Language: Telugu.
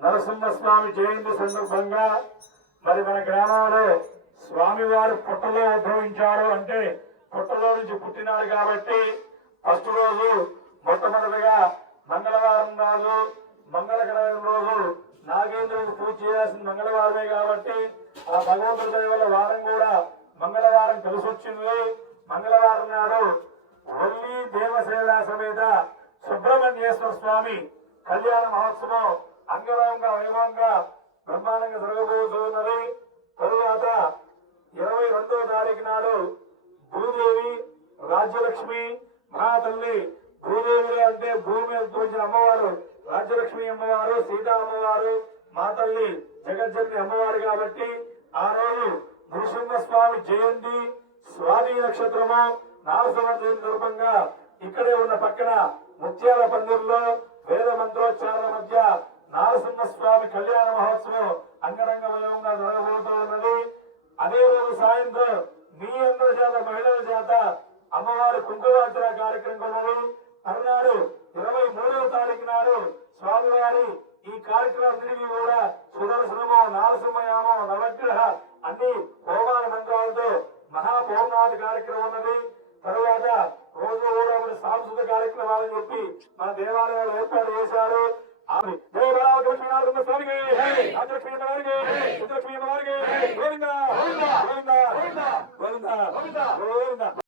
నరసింహస్వామి జయంతి సందర్భంగా మరి మన గ్రామంలో స్వామివారు పుట్టలో ఉద్భవించాడు అంటే పుట్టలో నుంచి పుట్టినాడు కాబట్టి ఫస్ట్ రోజు మొట్టమొదటిగా మంగళవారం రోజు మంగళకరమైన రోజు నాగేంద్రుడికి పూజ చేయాల్సిన మంగళవారమే కాబట్టి ఆ భగవంతుడి దయ వల్ల వారం కూడా మంగళవారం కలిసి వచ్చింది. మంగళవారం నాడు వల్లి దేవసేన సమేత సుబ్రహ్మణ్యేశ్వర స్వామి కళ్యాణ మహోత్సవం అంగరంగ వైభవంగా బ్రహ్మాండంగా జరగబోతున్నది. తరువాత 22వ తారీఖు నాడు భూదేవి రాజ్యలక్ష్మి మహాతల్లి భూదేవి అంటే భూమి మీద పూజించిన అమ్మవారు రాజ్యలక్ష్మి అమ్మవారు, సీతా అమ్మవారు, మా తల్లి జగజ్జనని అమ్మవారు కాబట్టి ఆ రోజు నృసింహస్వామి జయంతి స్వాతి నక్షత్రము నారసింహ రూపంగా ఇక్కడే ఉన్న పక్కన ముత్యాల పందిర్లో వేద మంత్రోచ్చారణ మధ్య నారసింహస్వామి కళ్యాణ మహోత్సవం అంగరంగ వైభవంగా జరగబోతూ ఉన్నది. అదే రోజు సాయంత్రం మీ అందరి చేత మహిళల చేత అమ్మవారి కుంకుమార్చన కార్యక్రమం ఉన్నది. మరునాడు 23వ తారీఖు నాడు స్వామివారి ఈ కార్యక్రమాలన్నిటికీ కూడా సుదర్శనము, నారసింహయామం, నవగ్రహ అన్ని హోమాల మంత్రాలతో మహాపౌర్ణాది కార్యక్రమం ఉన్నది. తరువాత రోజు కూడా సాంస్కృతిక కార్యక్రమాలని చెప్పి మన దేవాలయాలు ఏర్పాటు చేశారు. స్వామికి రాజలక్ష్మి అమ్మవారికి గోవింద గోవింద గోవింద గోవింద.